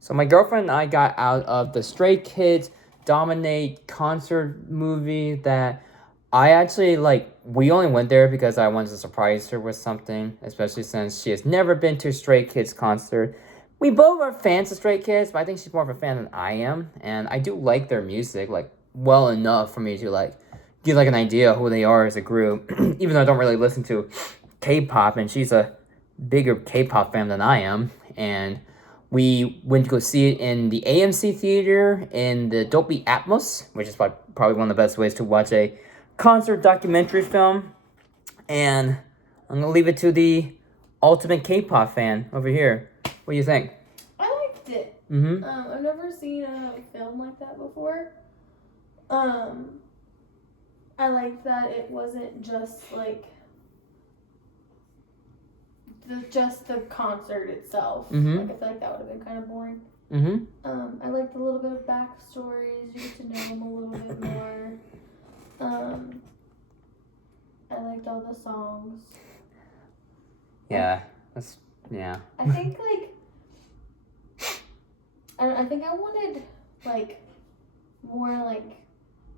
So my girlfriend and I got out of the Stray Kids Dominate concert movie that I actually like. We only went there because I wanted to surprise her with something, especially since she has never been to a Stray Kids concert. We both are fans of Stray Kids, but I think she's more of a fan than I am, and I do like their music like well enough for me to like get like an idea of who they are as a group, even though I don't really listen to K-pop, and she's a bigger K-pop fan than I am, and we went to go see it in the AMC theater in the Dolby Atmos, which is probably one of the best ways to watch a concert documentary film. And I'm gonna leave it to the ultimate K-pop fan over here. What do you think? I liked it. Mm-hmm. I've never seen a film like that before. I liked that it wasn't just like the concert itself. Mm-hmm. Like I feel like that would have been kind of boring. Mm-hmm. I liked a little bit of backstories. You get to know them a little bit more. I liked all the songs. Yeah. Yeah. I think I think I wanted like more like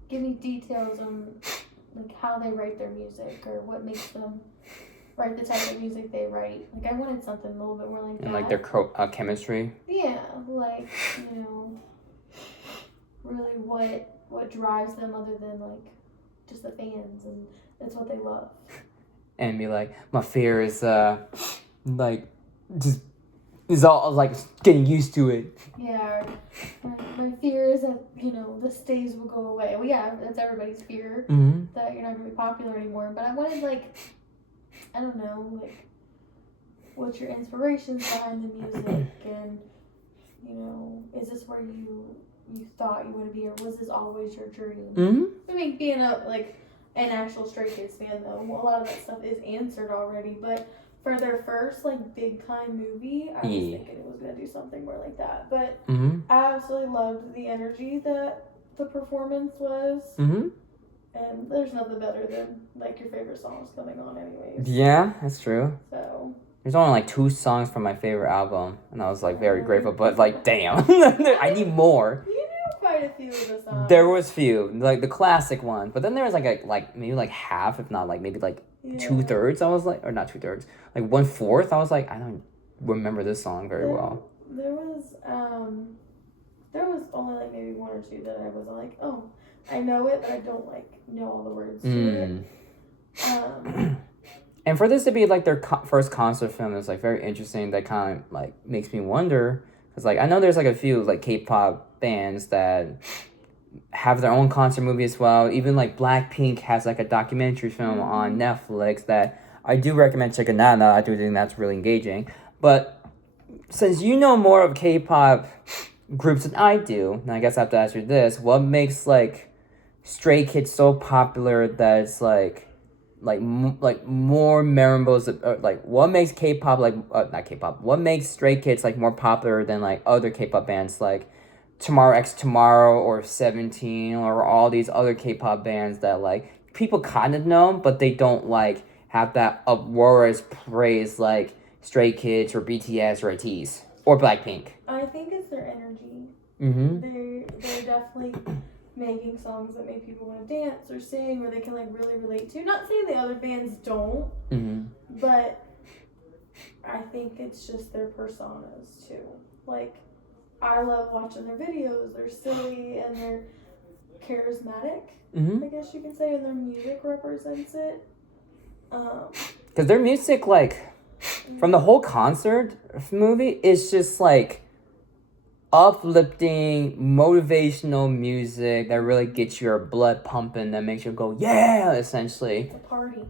give me details on like how they write their music or what makes them write the type of music they write. Like I wanted something a little bit more like that. And like their chemistry. Yeah, like really what drives them other than like just the fans, and that's what they love. And be like, my fear is like just is all like getting used to it. Yeah, my fear is that the stays will go away. Well, yeah, that's everybody's fear, that you're not gonna be popular anymore. But I wanted like, I don't know, like what's your inspirations behind the music, and is this where you thought you want to be, or was this always your dream? I mean, being an actual Stray Kids fan, though, a lot of that stuff is answered already. But for their first like big time movie, I was thinking it was gonna do something more like that. But I absolutely loved the energy that the performance was. And there's nothing better than like your favorite songs coming on, anyways. Yeah, that's true. So there's only like 2 songs from my favorite album, and I was like very grateful. But like, damn, I need more. You knew quite a few of the songs. There was few, like the classic ones, but then there was like maybe like half, if not like maybe like 2/3. I was like, or not 2/3, like 1/4. I was like, I don't remember this song very well. There was only like maybe 1 or 2 that I was like, oh, I know it, but I don't like know all the words to it. And for this to be like their first concert film is like very interesting. That kind of like makes me wonder, because like I know there's like a few like K-pop bands that have their own concert movie as well. Even like Blackpink has like a documentary film on Netflix that I do recommend checking out. I do think that's really engaging. But since you know more of K-pop groups than I do, and I guess I have to ask you this: what makes like Stray Kids so popular that it's like more memorable? Like what makes K-pop not K-pop? What makes Stray Kids like more popular than like other K-pop bands like Tomorrow X Tomorrow or 17 or all these other K-pop bands that like people kind of know, but they don't like have that uproarious praise like Stray Kids or BTS or ATEEZ or Blackpink? I think it's their energy. They're definitely making songs that make people want to dance or sing, or they can like really relate to. Not saying the other bands don't, but I think it's just their personas too. Like, I love watching their videos. They're silly and they're charismatic, I guess you can say, and their music represents it. Because their music, like, from the whole concert movie, is just like uplifting, motivational music that really gets your blood pumping, that makes you go, yeah, essentially. It's a party.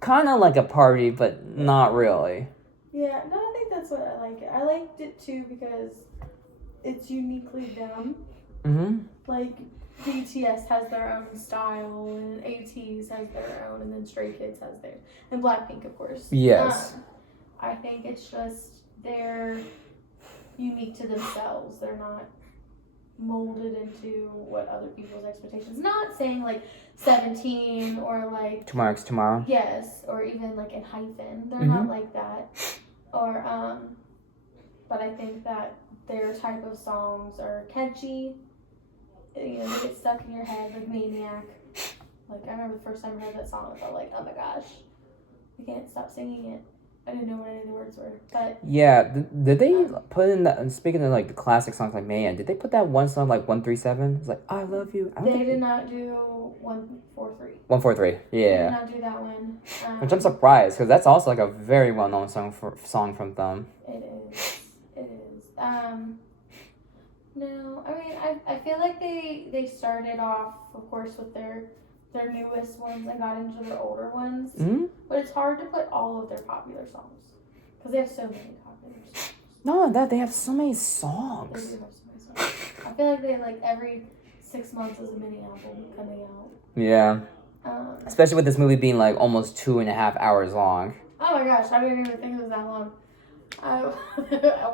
Kind of like a party, but not really. Yeah, no, I think that's what I like it. I liked it too because it's uniquely them. Like, BTS has their own style, and ATEEZ has their own, and then Stray Kids has theirs. And Blackpink, of course. Yes. I think it's just they're unique to themselves. They're not molded into what other people's expectations. Not saying like 17 or like Tomorrow X Tomorrow. Yes, or even like in Hyphen. They're not like that. Or but I think that their type of songs are catchy. You know, they get stuck in your head like Maniac. Like, I remember the first time I heard that song, I felt like, oh my gosh, I can't stop singing it. I didn't know what any of the words were, but... Yeah, did they put in that, speaking of, like, the classic songs like Maniac, did they put that one song, like, 137? It's like, I love you. They did not do 143. 143, yeah. They did not do that one. Which I'm surprised, because that's also, like, a very well-known song from them. It is. No, I mean, I feel like they started off, of course, with their newest ones and got into their older ones. Mm-hmm. But it's hard to put all of their popular songs because they have so many popular songs. No, they have so many They songs. do have so many songs. I feel like they every 6 months is a mini album coming out. Yeah. Especially with this movie being like almost 2.5 hours long. Oh my gosh, I didn't even think it was that long. At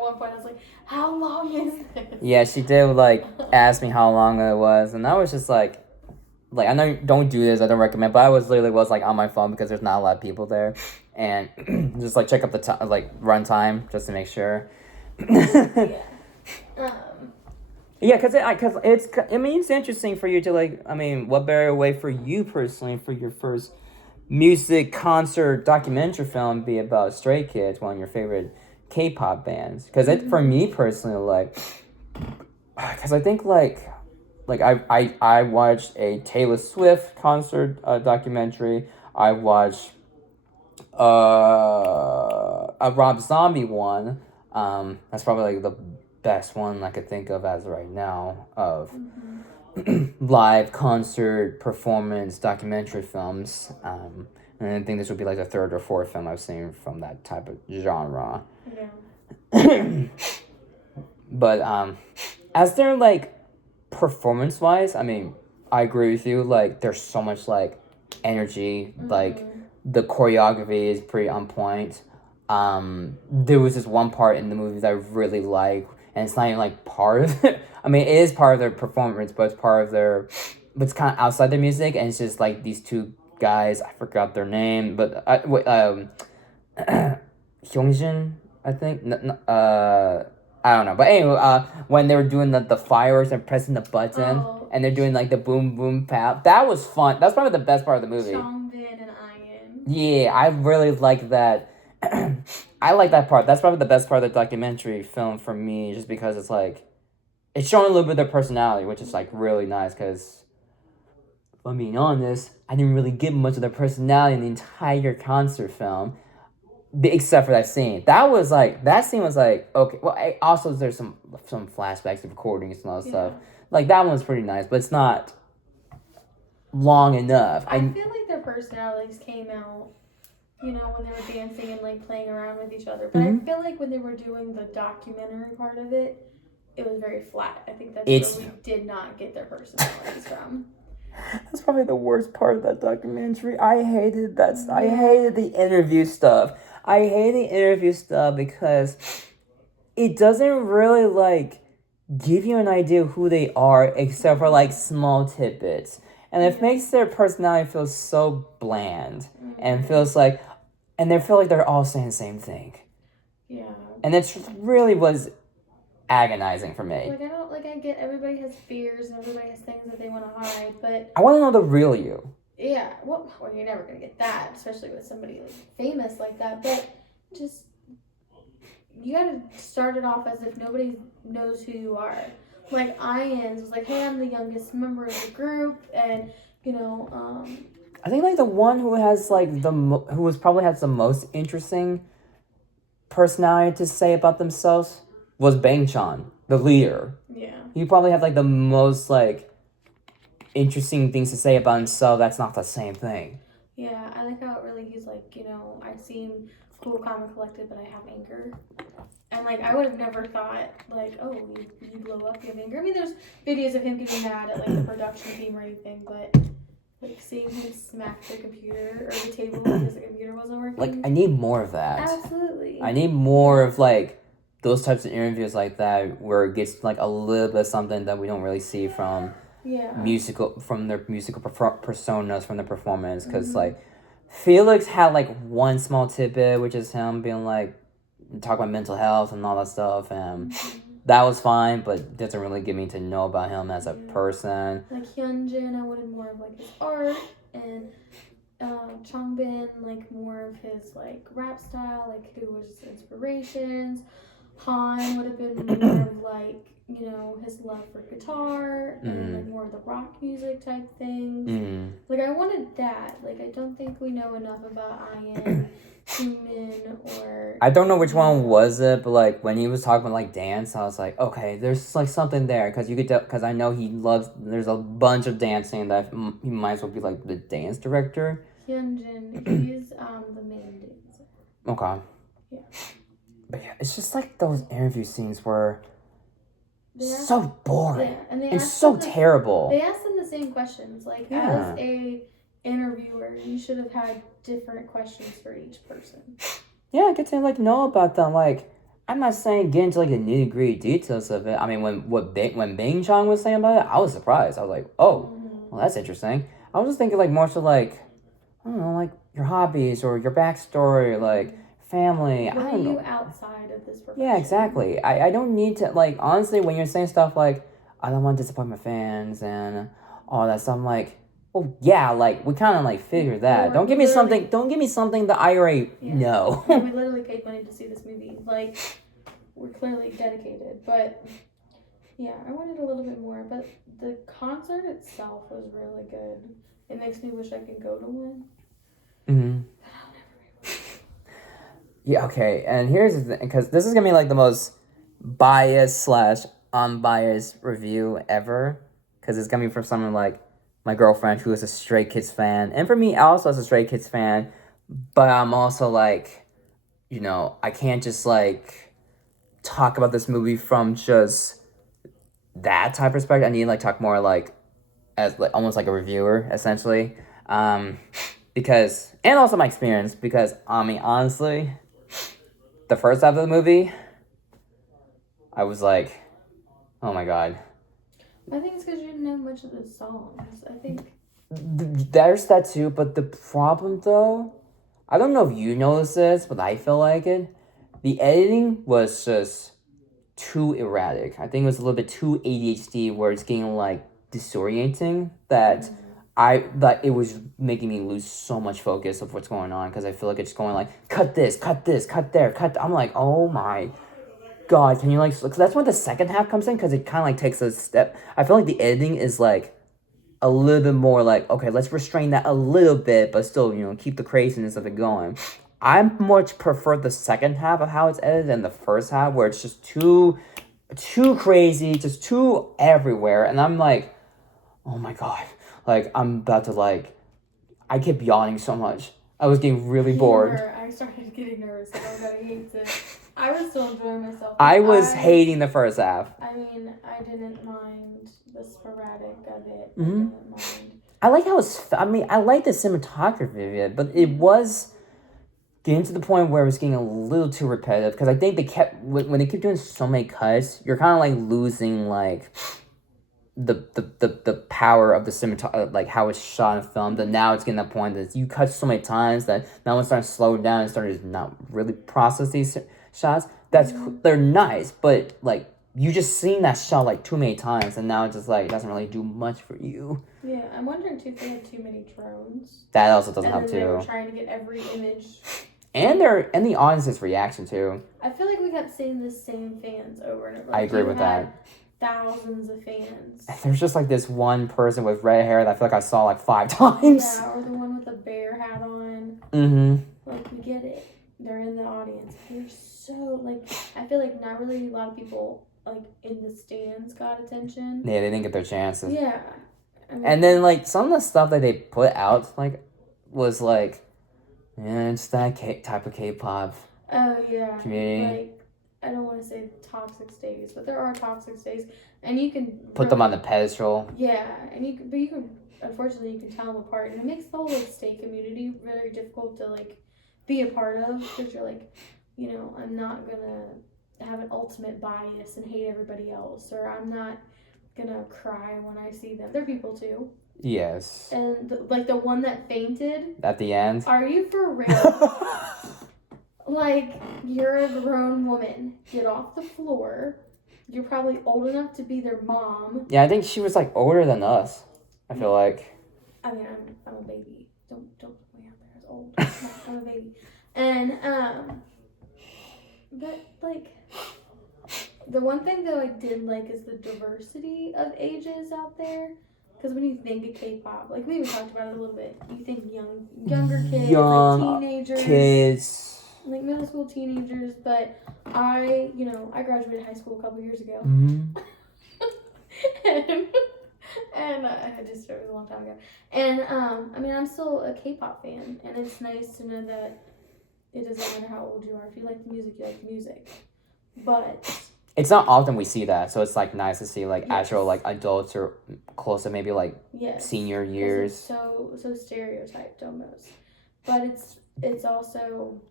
one point I was like, how long is this? Yeah, she did like ask me how long it was, and I was just like I know don't do this, I don't recommend, but I was like on my phone because there's not a lot of people there, and just like check up the time, like run time just to make sure. Yeah. Yeah, because it's interesting for you to like, I mean, what better way for you personally for your first music concert documentary film be about Stray Kids, one of your favorite K-pop bands? Because for me personally, like, because I think like I watched a Taylor Swift concert documentary. I watched a Rob Zombie one. That's probably like the best one I could think of as of right now of live concert performance documentary films. And I think this would be like the third or fourth film I've seen from that type of genre. Yeah. But as they're like performance wise, I mean, I agree with you. Like, there's so much like energy. Like, the choreography is pretty on point. There was this one part in the movie that I really like, and it's not even like part of it. I mean, it is part of their performance, but it's part of their, but it's kind of outside their music, and it's just like these two guys. I forgot their name, but Hyunjin, I think. I don't know, but anyway, when they were doing the fireworks and pressing the button, and they're doing like the boom boom pow, that was fun. That's probably the best part of the movie. Songbin and Ian. Yeah, I really like that. I like that part. That's probably the best part of the documentary film for me, just because it's like, it's showing a little bit of their personality, which is like really nice. Because, if I'm being honest, I didn't really get much of their personality in the entire concert film, except for that scene. That scene was like, okay. Well, also there's some flashbacks of recordings and all that stuff. Like, that one's pretty nice, but it's not long enough. I feel like their personalities came out, you know, when they were dancing and like playing around with each other. But I feel like when they were doing the documentary part of it, it was very flat. I think that's where we did not get their personalities from. That's probably the worst part of that documentary. I hated that. I hated the interview stuff. I hate the interview stuff because it doesn't really like give you an idea of who they are, except for like small tidbits. And it makes their personality feel so bland, and feels like, and they feel like they're all saying the same thing. Yeah. And it's really was agonizing for me. Like, I get everybody has fears and everybody has things that they want to hide, but I want to know the real you. Yeah, well, you're never gonna get that, especially with somebody like famous like that. But just, you gotta start it off as if nobody knows who you are. Like, Ian's was like, hey, I'm the youngest member of the group, and you know, I think like the one who has like who was probably has the most interesting personality to say about themselves was Bang Chan, the leader. Yeah. He probably had like the most like interesting things to say about himself. That's not the same thing. Yeah, I like how it really, he's like, you know, I seem cool, calm, and collected, but I have anger. And like, I would have never thought like, oh, you blow up, you have anger. I mean, there's videos of him getting mad at like the production team or anything, but like seeing him smack the computer or the table because the computer wasn't working. Like, I need more of that. Absolutely. I need more of like those types of interviews like that, where it gets like a little bit of something that we don't really see from their musical personas, from the performance. Because like Felix had like one small tidbit, which is him being like talk about mental health and all that stuff, and that was fine, but doesn't really get me to know about him as a person. Like Hyunjin, I wanted more of like his art, and Changbin, like more of his like rap style, like who was his inspirations. Han would have been more of like, you know, his love for guitar and like more of the rock music type things. Like I wanted that. Like I don't think we know enough about Ian, Human, or I don't know which one was it, but like when he was talking about like dance, I was like, okay, there's like something there because you could tell because I know he loves. There's a bunch of dancing that he might as well be like the dance director. Hyunjin, he's the main dancer. Okay. Yeah. But yeah, it's just like those interview scenes were so boring and so terrible. They asked them the same questions. Like as a interviewer, you should have had different questions for each person. Yeah, get to like know about them. Like I'm not saying get into like the nitty gritty details of it. I mean, when Bing Chong was saying about it, I was surprised. I was like, oh, well, that's interesting. I was just thinking like more so like I don't know, like your hobbies or your backstory, like family. What I don't know. Are you outside of this profession? Yeah, exactly. I don't need to like honestly when you're saying stuff like I don't want to disappoint my fans and all that stuff. I'm like, well, yeah, like we kind of like figured that. Don't give me something. Don't give me something that I already know. Yeah, we literally paid money to see this movie. Like we're clearly dedicated, but yeah, I wanted a little bit more. But the concert itself was really good. It makes me wish I could go to one. Yeah, okay, and here's the thing, because this is gonna be like the most biased / unbiased review ever, because it's gonna be from someone like my girlfriend who is a Stray Kids fan, and for me also as a Stray Kids fan, but I'm also like, you know, I can't just like talk about this movie from just that type of perspective. I need to like talk more like as like almost like a reviewer essentially, because and also my experience because I mean honestly. The first half of the movie, I was like, oh my god. I think it's because you didn't know much of the songs. I think. There's that too, but the problem though, I don't know if you notice this, but I feel like it. The editing was just too erratic. I think it was a little bit too ADHD where it's getting like disorienting that it was making me lose so much focus of what's going on because I feel like it's going like cut this, cut there, cut. I'm like, oh my god, can you like? Because that's when the second half comes in because it kind of like takes a step. I feel like the editing is like a little bit more like okay, let's restrain that a little bit, but still keep the craziness of it going. I much prefer the second half of how it's edited than the first half where it's just too crazy, just too everywhere, and I'm like, oh my god. Like, I'm about to, like... I kept yawning so much. I was getting really bored. I started getting nervous. Like, oh, God, I hate this. I was still enjoying myself. I was hating the first half. I mean, I didn't mind the sporadic of it. I didn't mind. I like how it's... I mean, I like the cinematography of it, but it was getting to the point where it was getting a little too repetitive, because I think they kept... When they keep doing so many cuts, you're kind of, like, losing, like... the power of the cinematography, like how it's shot and filmed, and now it's getting to that point that you cut so many times that now it's starting to slow down and starting to not really process these shots. They're nice, but like you just seen that shot like too many times, and now it's just like it doesn't really do much for you. Yeah, I'm wondering too if they had too many drones. That also doesn't help too. They were trying to get every image. And the audience's reaction too. I feel like we kept seeing the same fans over and over. I agree with that. Thousands of fans. There's just like this one person with red hair that I feel like I saw like 5 times. Yeah, or the one with the bear hat on. Like, we get it. They're in the audience. They're so, like, I feel like not really a lot of people, like, in the stands got attention. Yeah, they didn't get their chances. Yeah. I mean, and then, like, some of the stuff that they put out, like, was like, yeah, it's that type of K-pop. Oh, yeah. Community. Like, I don't want to say toxic stays, but there are toxic stays, and you can put them on the pedestal. Yeah, and you can unfortunately you can tell them apart, and it makes the whole like stay community very difficult to like be a part of because you're like, I'm not gonna have an ultimate bias and hate everybody else, or I'm not gonna cry when I see them. They're people too. Yes. And the one that fainted at the end. Are you for real? Like, you're a grown woman. Get off the floor. you're probably old enough to be their mom. Yeah, I think she was like older than us. I feel like. I mean, I'm a baby. Don't put me out there as old. I'm a baby. And but like, the one thing that I did like is the diversity of ages out there. Because when you think of K-pop, like we even talked about it a little bit, you think younger kids, like teenagers, kids, like middle school teenagers. But I graduated high school a couple years ago, and it was a long time ago. And I mean, I'm still a K-pop fan, and it's nice to know that it doesn't matter how old you are. If you like the music, you like the music. But it's not often we see that, so it's like nice to see like yes. actual like adults or close to maybe like senior years. It's so stereotyped almost, but it's also,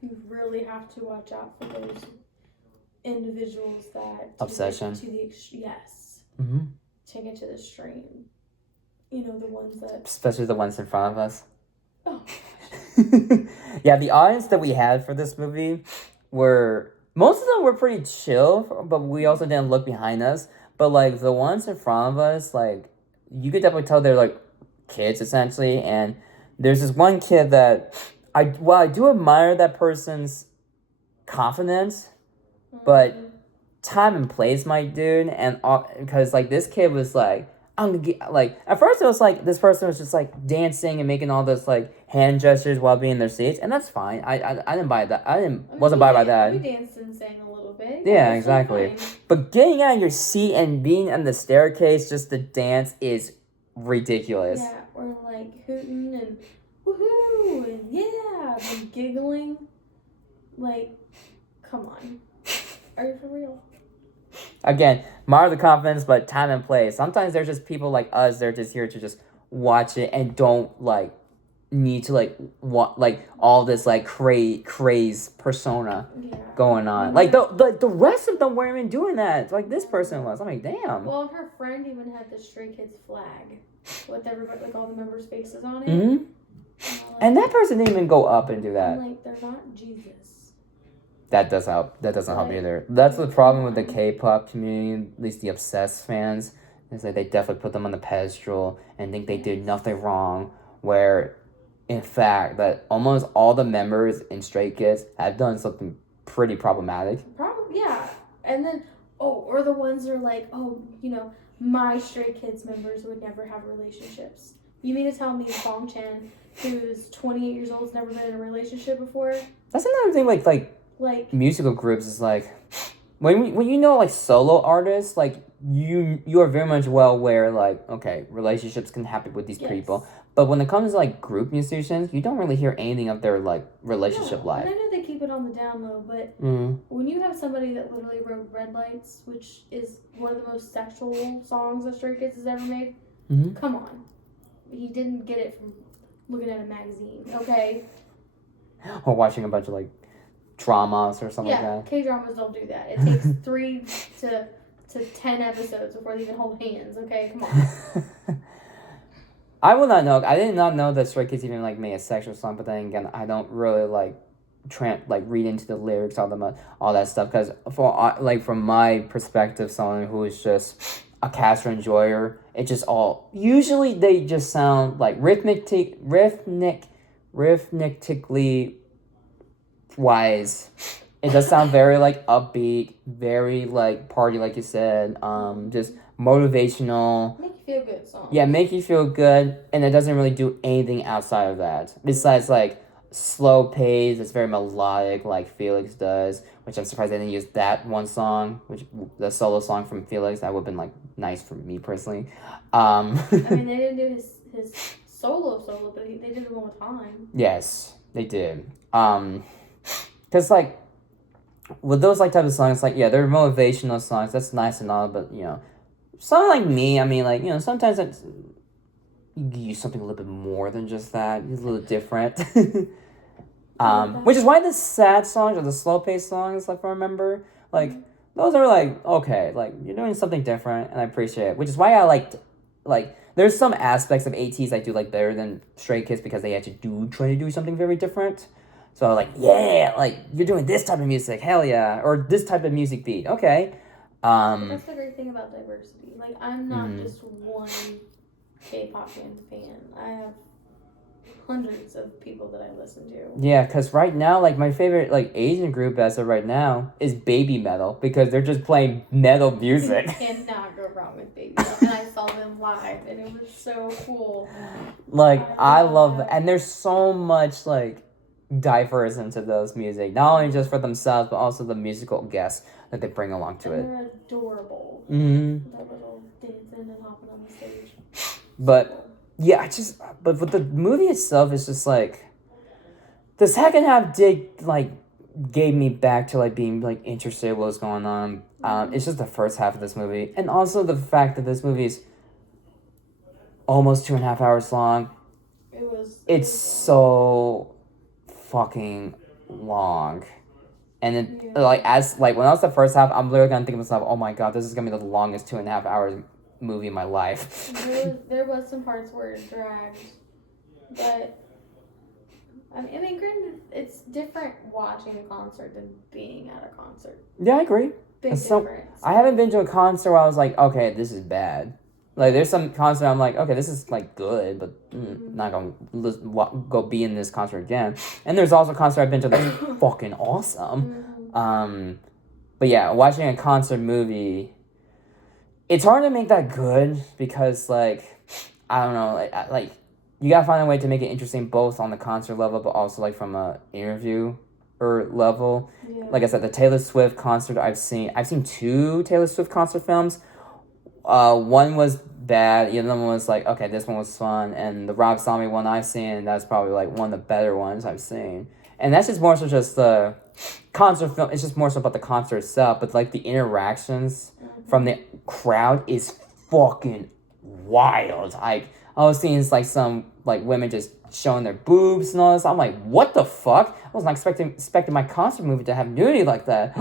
you really have to watch out for those individuals that obsession yes, take it to the extreme. You know, the ones that, especially the ones in front of us. Oh. Yeah, the audience that we had for this movie were. Most of them were pretty chill, but we also didn't look behind us. But, like, the ones in front of us, like, you could definitely tell they're, like, kids, essentially. And there's this one kid that, I do admire that person's confidence, but time and place, my dude. And, because, like, this kid was, like, I'm gonna get, like, at first it was, like, this person was just, like, dancing and making all this, like, hand gestures while being in their seats, and that's fine. I didn't buy that. Wasn't buy by that. We danced and sang a little bit. Yeah, exactly. But getting out of your seat and being on the staircase just to dance is ridiculous. Yeah, or like hooting and woohoo and yeah, and giggling. Like, come on. Are you for real? Again, admire the confidence, but time and place. Sometimes there's just people like us. They're just here to just watch it and don't like need to like want like all this like craze persona going on. Like the rest of them weren't even doing that. Like this person was. I'm like, damn. Well, her friend even had the Stray Kids flag with everybody, like all the members' faces on it. And that person didn't even go up and do that. I'm like, they're not Jesus. That does help. That doesn't help either. That's the problem with the K-pop community, at least the obsessed fans, is that they definitely put them on the pedestal and think they did nothing wrong, where in fact, that almost all the members in Stray Kids have done something pretty problematic. Probably, yeah. And then, or the ones that are like, my Stray Kids members would never have relationships. You mean to tell me Bong Chan, who's 28 years old, has never been in a relationship before? That's another thing, like musical groups is like, when you know like solo artists, like you are very much well aware like, okay, relationships can happen with these people. But when it comes to like group musicians, you don't really hear anything of their like relationship life. And I know they keep it on the down low, but when you have somebody that literally wrote Red Lights, which is one of the most sexual songs that Stray Kids has ever made, come on. He didn't get it from looking at a magazine, okay? Or watching a bunch of like dramas or something like that. Yeah, K-dramas don't do that. It takes 3 to 10 episodes before they even hold hands, okay? Come on. I would not know. I did not know that Stray Kids even like made a sexual song. But then again, I don't really like read into the lyrics, all that stuff. Because from my perspective, someone who is just a casual enjoyer, it just all usually they just sound like rhythmically wise. It does sound very like upbeat, very like party, like you said. Just motivational. Make you feel good song. Yeah, make you feel good, and it doesn't really do anything outside of that. Besides like slow pace, it's very melodic like Felix does, which I'm surprised they didn't use that one song, which the solo song from Felix. That would have been like nice for me personally. I mean, they didn't do his solo, but they did it one more time. Yes, they did. Because like with those like type of songs, like yeah, they're motivational songs. That's nice and all, but someone like me, I mean, like sometimes you use something a little bit more than just that. It's a little different. Which is why the sad songs or the slow paced songs, like I remember, like those are like okay, like you're doing something different, and I appreciate it. Which is why I liked like there's some aspects of ATEEZ I do like better than Stray Kids because they actually do try to do something very different. So like yeah, like you're doing this type of music, hell yeah, or this type of music beat, okay. That's the great thing about diversity. Like, I'm not just one K-pop fan. I have hundreds of people that I listen to. Yeah, because right now, like, my favorite, like, Asian group as of right now is Baby Metal, because they're just playing metal music. You cannot go wrong with Baby Metal. And I saw them live, and it was so cool. Like, I love and there's so much, like, diverse into those music. Not only just for themselves, but also the musical guests that they bring along to it. They're adorable. Mm-hmm. That little dancing and hopping on the stage. But... yeah, but with the movie itself, it's just like, the second half gave me back to, like, being, like, interested in what's going on. It's just the first half of this movie. And also the fact that this movie is almost 2.5 hours long. It's so fucking long. And then, when I was the first half, I'm literally gonna think to myself, oh my god, this is gonna be the longest 2.5 hours movie in my life. There was some parts where it dragged, but I mean, granted, it's different watching a concert than being at a concert. Yeah, I agree. Big difference. I haven't been to a concert where I was like, okay, this is bad. Like, there's some concert I'm like, okay, this is, like, good, but not gonna go be in this concert again. And there's also a concert I've been to that's fucking awesome. But yeah, watching a concert movie, it's hard to make that good because, like, I don't know, like you gotta find a way to make it interesting both on the concert level, but also, like, from a interview level. Yeah. Like I said, the Taylor Swift concert I've seen 2 Taylor Swift concert films. One was bad, the other one was like, okay, this one was fun, and the Rob Zombie one I've seen, that's probably, like, one of the better ones I've seen. And that's just more so just the concert film, it's just more so about the concert itself, but, like, the interactions from the crowd is fucking wild. Like, I was seeing, like, some, like, women just showing their boobs and all this. I'm like, what the fuck? I was not expecting my concert movie to have nudity like that.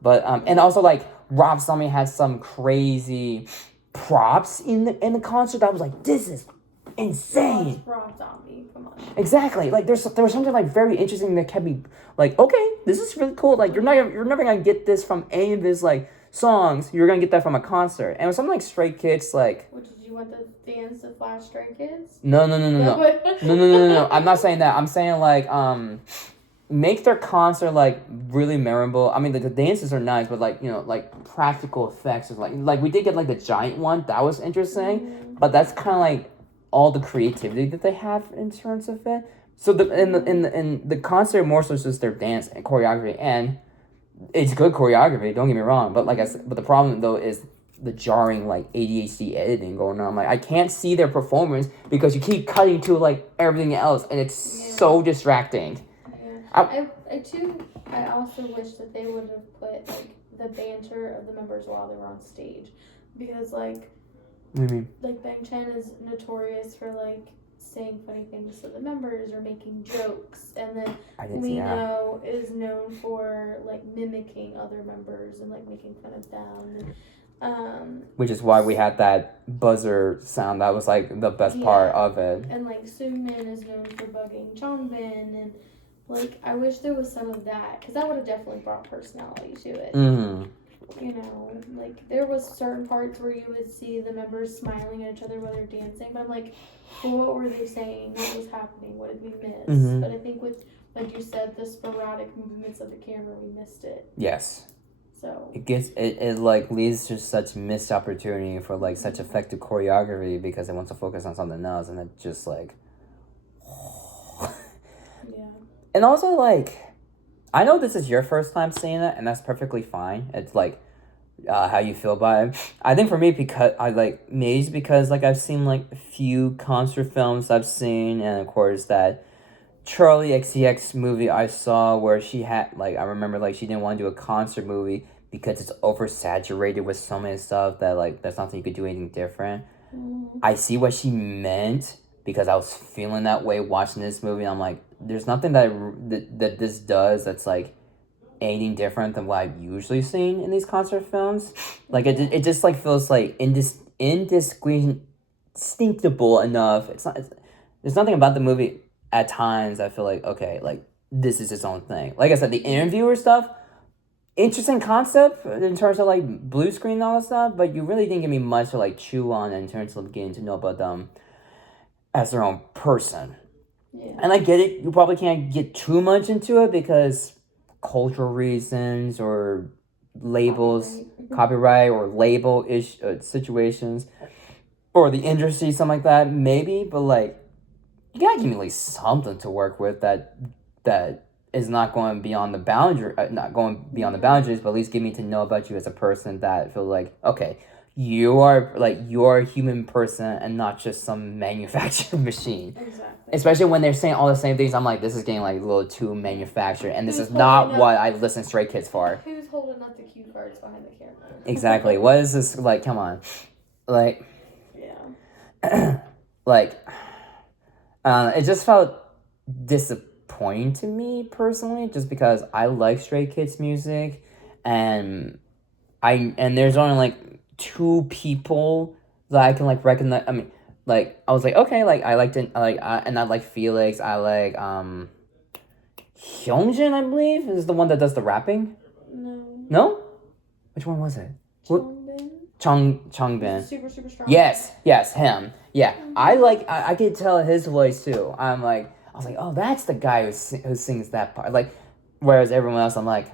But and also, like, Rob Zombie had some crazy props in the concert. I was like, this is insane. Rob Zombie, come on. Exactly. Like, there was something, like, very interesting that kept me like, okay, this is really cool. Like, you're never gonna get this from any of his, like, songs. You're gonna get that from a concert. And with something like Stray Kids, like, did you want the fans to flash Stray Kids? No. I'm not saying that. I'm saying, like, make their concert, like, really memorable. I mean, the dances are nice, but, like, like, practical effects is like we did get, like, the giant one. That was interesting, but that's kind of like all the creativity that they have in terms of it. So in the concert more so is just their dance and choreography, and it's good choreography. Don't get me wrong, but like I said, but the problem though is the jarring, like, ADHD editing going on. Like, I can't see their performance because you keep cutting to, like, everything else, and it's so distracting. Yeah. I also wish that they would have put, like, the banter of the members while they were on stage, because, like, what do you mean? Like, Bang Chan is notorious for, like, saying funny things to the members or making jokes, and then Lino is known for, like, mimicking other members and, like, making fun of them. Which is why we had that buzzer sound. That was, like, the best part of it. And, like, Seungmin is known for bugging Changbin, and, like, I wish there was some of that, because that would have definitely brought personality to it. Like, there was certain parts where you would see the members smiling at each other while they're dancing, but I'm like, well, what were they saying? What was happening? What did we miss? But I think with, like you said, the sporadic movements of the camera, we missed it. Yes. So it like leads to such missed opportunity for, like, such effective choreography because it wants to focus on something else, and it just, like, yeah. And also, like, I know this is your first time seeing it, and that's perfectly fine. It's like how you feel about it. I think for me, because maybe it's because, like, I've seen, like, a few concert films I've seen, and of course that Charlie XCX movie I saw where she had, like, I remember, like, she didn't want to do a concert movie because it's oversaturated with so many stuff that, like, there's nothing you could do anything different. I see what she meant because I was feeling that way watching this movie. I'm like, there's nothing that this does that's, like, anything different than what I've usually seen in these concert films. Like, it just, like, feels, like, indistinctable enough. There's nothing about the movie at times I feel like, okay, like, this is its own thing. Like I said, the interviewer stuff, interesting concept in terms of like blue screen and all that stuff, but you really didn't give me much to like chew on in terms of getting to know about them as their own person. Yeah. And I get it, you probably can't get too much into it because cultural reasons or labels, copyright or label situations, or the industry, something like that, maybe, but like, you gotta give me at least something to work with that is not going beyond the boundary, not going beyond the boundaries, but at least give me to know about you as a person that feel like, okay, you're a human person and not just some manufactured machine. Exactly. Especially when they're saying all the same things, I'm like, this is getting like a little too manufactured, and this is not what I listen to Stray Kids for. Who's holding up the cue cards behind the camera? Exactly. What is this like? Come on, like, yeah, like, it just felt disappointing to me personally, just because I like Stray Kids music, and there's only like 2 people that I can like recognize. I mean, like, I was like, okay, like I liked it, and I like Felix. I like Hyunjin, I believe, is the one that does the rapping. No, which one was it? Changbin. Super strong. Yes, him. Yeah, I could tell his voice too. I was like, oh, that's the guy who sings that part. Like, whereas everyone else, I'm like,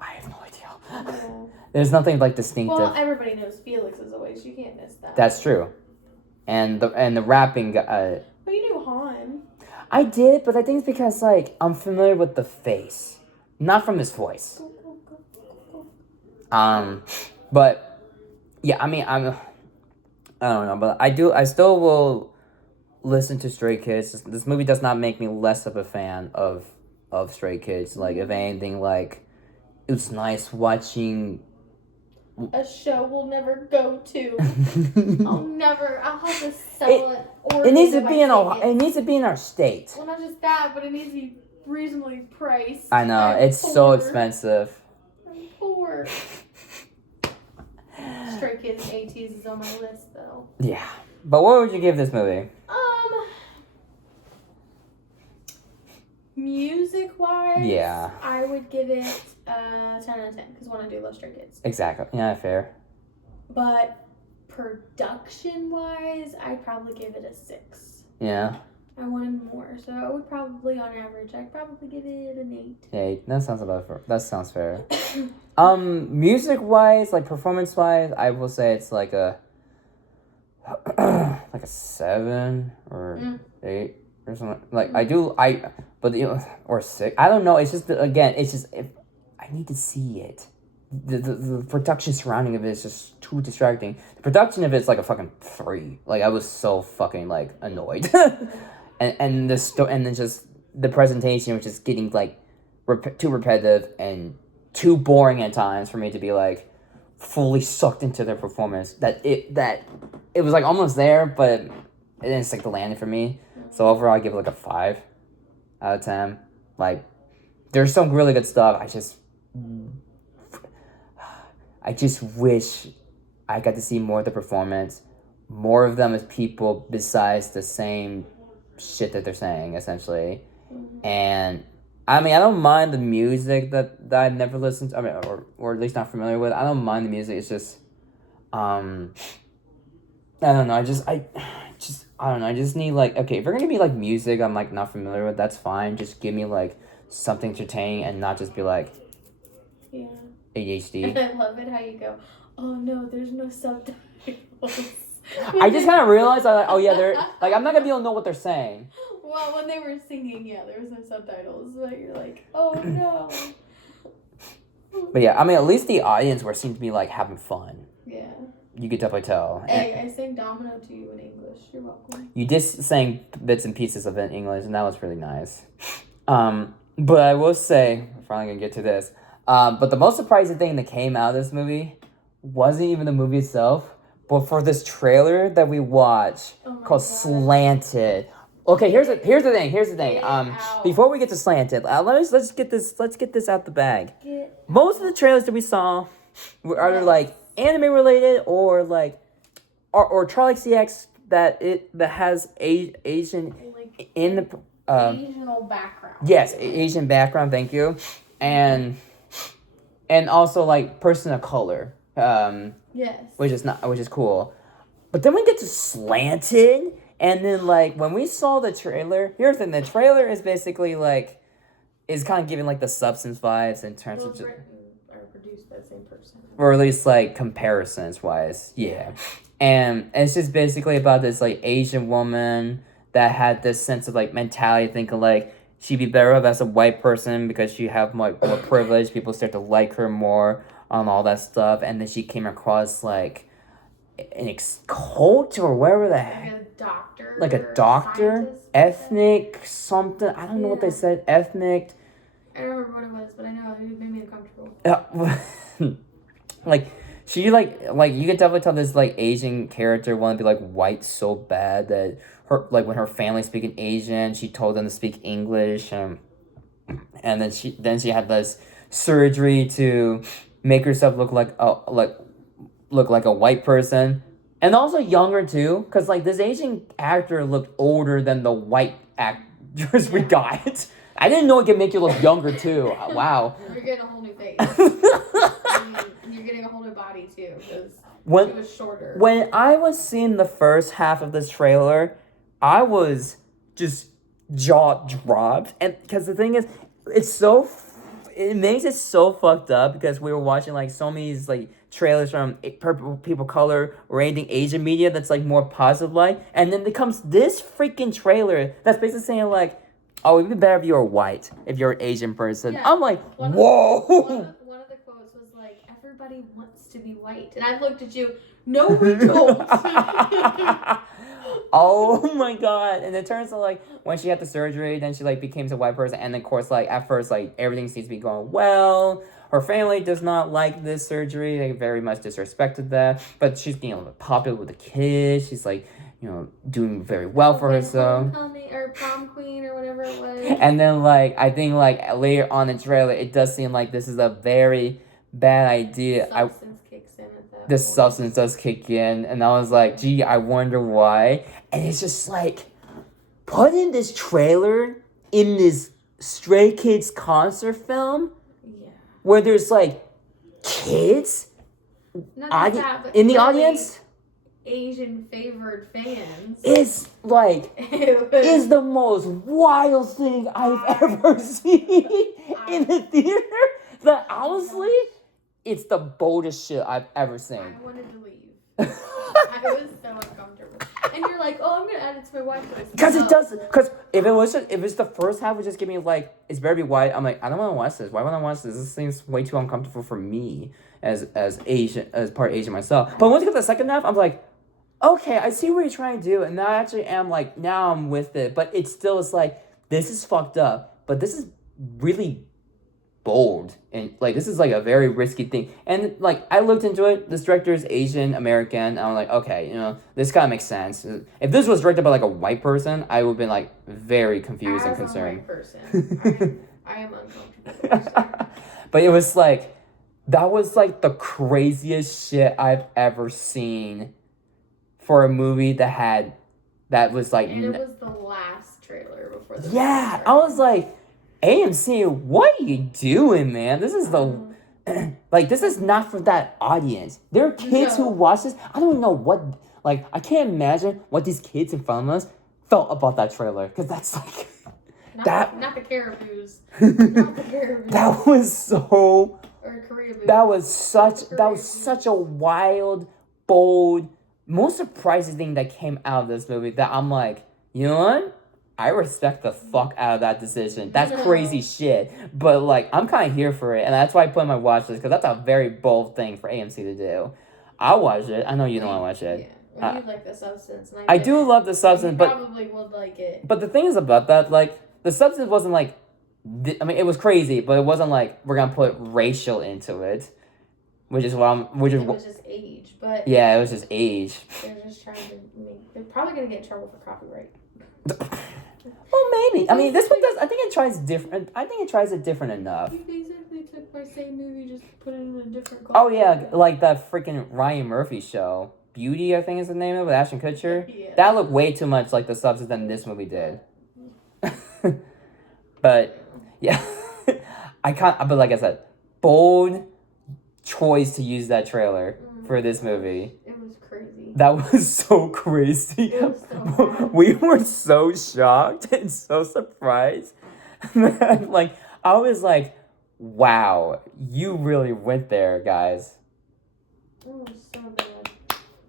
I have no idea. Yeah. There's nothing like distinctive. Well, everybody knows Felix's voice. You can't miss that. That's true. And the rapping guy. But you knew Han. I did, but I think it's because like I'm familiar with the face, not from his voice. But yeah, I mean, I don't know, but I still will listen to Stray Kids. This movie does not make me less of a fan of Stray Kids. Like, if anything, like, it's nice watching a show we'll never go to. I'll have to sell it. Or it needs to be in our state. Well, not just that, but it needs to be reasonably priced. I know, it's so expensive. I'm poor. Stray Kids ATs is on my list, though. Yeah. But what would you give this movie? Music-wise, yeah, I would give it 10 out of 10, because one, I do love Stray Kids. Exactly. Yeah, fair. But production-wise, I'd probably give it a 6. Yeah. I wanted more, so I would probably, on average, I'd probably give it an 8. 8. That sounds fair. Music-wise, like performance-wise, I will say it's like a 7 or 8 or something. Like, or 6. I don't know. It's just, again, I need to see it. The production surrounding of it is just too distracting. The production of it's like a fucking 3. Like, I was so fucking like annoyed. and then just the presentation, which is getting like too repetitive and too boring at times for me to be like fully sucked into their performance. That it was like almost there, but it didn't stick the landing for me. So overall, I give it like a 5 out of 10. Like, there's some really good stuff. I just wish I got to see more of the performance. More of them as people besides the same shit that they're saying, essentially. And I mean, I don't mind the music that I've never listened to. I mean, or at least not familiar with. I don't mind the music. It's just, I don't know. I don't know. I just need like, okay, if we're gonna be like music I'm like not familiar with, that's fine. Just give me like something entertaining and not just be like, yeah, ADHD. And I love it how you go, oh no, there's no subtitles. I just kind of realized, oh yeah, they're like, I'm not gonna be able to know what they're saying. Well, when they were singing, yeah, there was no subtitles. But you're like, oh no. But yeah, I mean, at least the audience seemed to be like having fun. Yeah. You could definitely tell. Hey, I sang Domino to you in English. You're welcome. You just sang bits and pieces of it in English, and that was really nice. But I will say, we're finally gonna get to this. But the most surprising thing that came out of this movie wasn't even the movie itself, but for this trailer that we watched called Slanted. Okay, here's the thing. Before we get to Slanted, let's get this out the bag. Most of the trailers that we saw were either like anime related or like or Charlie XCX that has Asian in the Asian background. Yes, Asian background. Thank you. And and also like person of color, Yes. which is cool. But then we get to Slanted, and then like when we saw the trailer, here's the thing: the trailer is basically like is kind of giving like the Substance vibes in terms of just, Are produced by the same person. or at least like comparisons wise, yeah. And it's just basically about this like Asian woman that had this sense of like mentality, thinking like she'd be better off as a white person because she have like more privilege. People start to like her more on all that stuff, and then she came across like an cult or whatever the heck. Like a doctor. Scientist, ethnic something. I don't know what they said. Ethnic. I don't remember what it was, but I know it made me uncomfortable. Like she like you can definitely tell this like Asian character wanted to be like white so bad that her like when her family speaking Asian, she told them to speak English, and then she had this surgery to make herself look like a white person, and also younger too, because like this Asian actor looked older than the white actors we got. I didn't know it could make you look younger too. Wow. You're getting a whole new face. You're getting a whole new body too, because she was shorter. When I was seeing the first half of this trailer, I was just jaw dropped, and because the thing is, it makes it so fucked up because we were watching like so many like trailers from people of color or anything Asian media that's like more positive like, and then there comes this freaking trailer that's basically saying like, oh, it'd be better if you were white, if you're an Asian person. Yeah. I'm like, whoa. One of the quotes was like, everybody wants to be white. And I looked at you, no, we don't. Oh my god. And it turns out like when she had the surgery, then she like became a white person. And of course, like at first, like everything seems to be going well. Her family does not like this surgery. They very much disrespected that. But she's getting a little popular with the kids. She's like, doing very well for herself. Homecoming or prom queen or whatever it was. And then like I think like later on in the trailer, it does seem like this is a very bad idea. The substance does kick in, and I was like, gee, I wonder why. And it's just like, putting this trailer in this Stray Kids concert film, where there's like kids in the audience. Asian favored fans. It's like is the most wild thing I've ever seen in the theater. That honestly, it's the boldest shit I've ever seen. I wanted to leave. I was so uncomfortable. And you're like, oh, I'm gonna add it to my watch list. Because it does. Because if it's the first half, would just give me like it's better be white. I'm like, I don't want to watch this. Why would I watch this? This seems way too uncomfortable for me as Asian, as part Asian myself. But once you get to the second half, I'm like, okay, I see what you're trying to do, and now I actually am like, now I'm with it. But it still is like, this is fucked up, but this is really bold, and like this is like a very risky thing. And like I looked into it, this director is Asian American, and I'm like, okay, this kind of makes sense. If this was directed by like a white person, I would have been like very confused and concerned. As a white person, I am uncomfortable. But it was like, that was like the craziest shit I've ever seen for a movie that was like... And it was the last trailer before the... Yeah, I was like, AMC, what are you doing, man? This is the... like, this is not for that audience. There are kids who watch this. I don't know what... Like, I can't imagine what these kids in front of us felt about that trailer. Because that's like... Not the Caribous. Not the Caribous. That was so... Or Korea. That was such a wild, bold... most surprising thing that came out of this movie that I'm like, you know what? I respect the fuck out of that decision. That's crazy shit. But like, I'm kind of here for it. And that's why I put in my watch list, because that's a very bold thing for AMC to do. I'll watch it. I know you don't want to watch it. Yeah. Well, you like The Substance. And I do love The Substance, but... probably would like it. But the thing is about that, like, The Substance wasn't like... I mean, it was crazy, but it wasn't like, we're going to put racial into it. Which is what I'm... It was just age, but... Yeah, it was just age. They're just trying to make... They're probably going to get in trouble for copyright. Well, maybe. I mean, this one does... I think it tries different... I think it tries it different enough. You basically took my same movie, just put it in a different... Oh, yeah. Like that freaking Ryan Murphy show. Beauty, I think is the name of it, with Ashton Kutcher. Yeah. That looked way too much like The Substance than this movie did. But, yeah. But like I said, bold... choice to use that trailer for this movie. It was crazy. That was so crazy. It was so bad. We were so shocked and so surprised. Like, I was like, wow, you really went there, guys. It was so bad.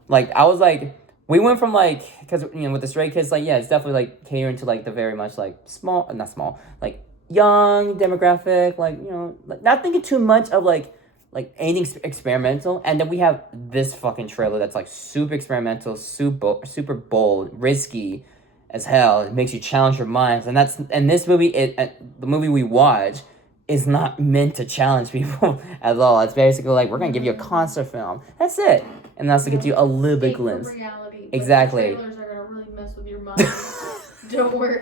Like, I was like, we went from like, because, you know, with the Stray Kids, like, yeah, it's definitely like catering to like the very much like not small, like young demographic, like, you know, like, not thinking too much of like anything experimental. And then we have this fucking trailer that's like super experimental, super bold, risky as hell. It makes you challenge your minds. And this movie, the movie we watch, is not meant to challenge people at all. It's basically like, we're gonna give you a concert film. That's it. And that's to get you a little bit glimpse. Reality. Exactly. The trailers are gonna really mess with your mind. Don't worry.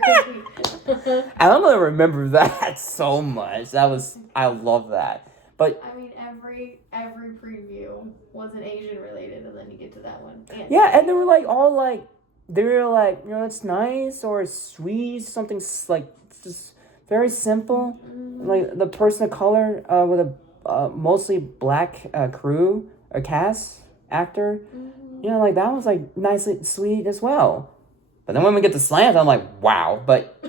I'm gonna remember that so much. I love that. But I mean, every preview wasn't Asian related, and then you get to that one. Yeah, and they were like all like, they were like, you know, it's nice or sweet, something like just very simple. Like the person of color with a mostly black crew or cast actor, you know, like that was like nicely sweet as well. But then when we get to Slams, I'm like, wow. But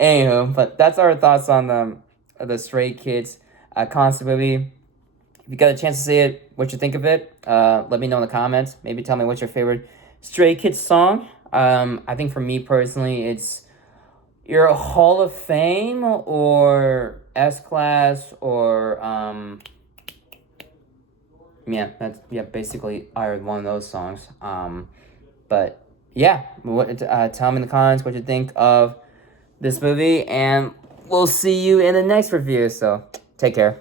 anywho, but that's our thoughts on the Stray Kids concert movie. If you got a chance to see it, what you think of it, let me know in the comments. Maybe tell me what's your favorite Stray Kids song. I think for me personally, it's your Hall of Fame or S-Class or basically either one of those songs. But yeah, tell me in the comments what you think of this movie, and we'll see you in the next review. So take care.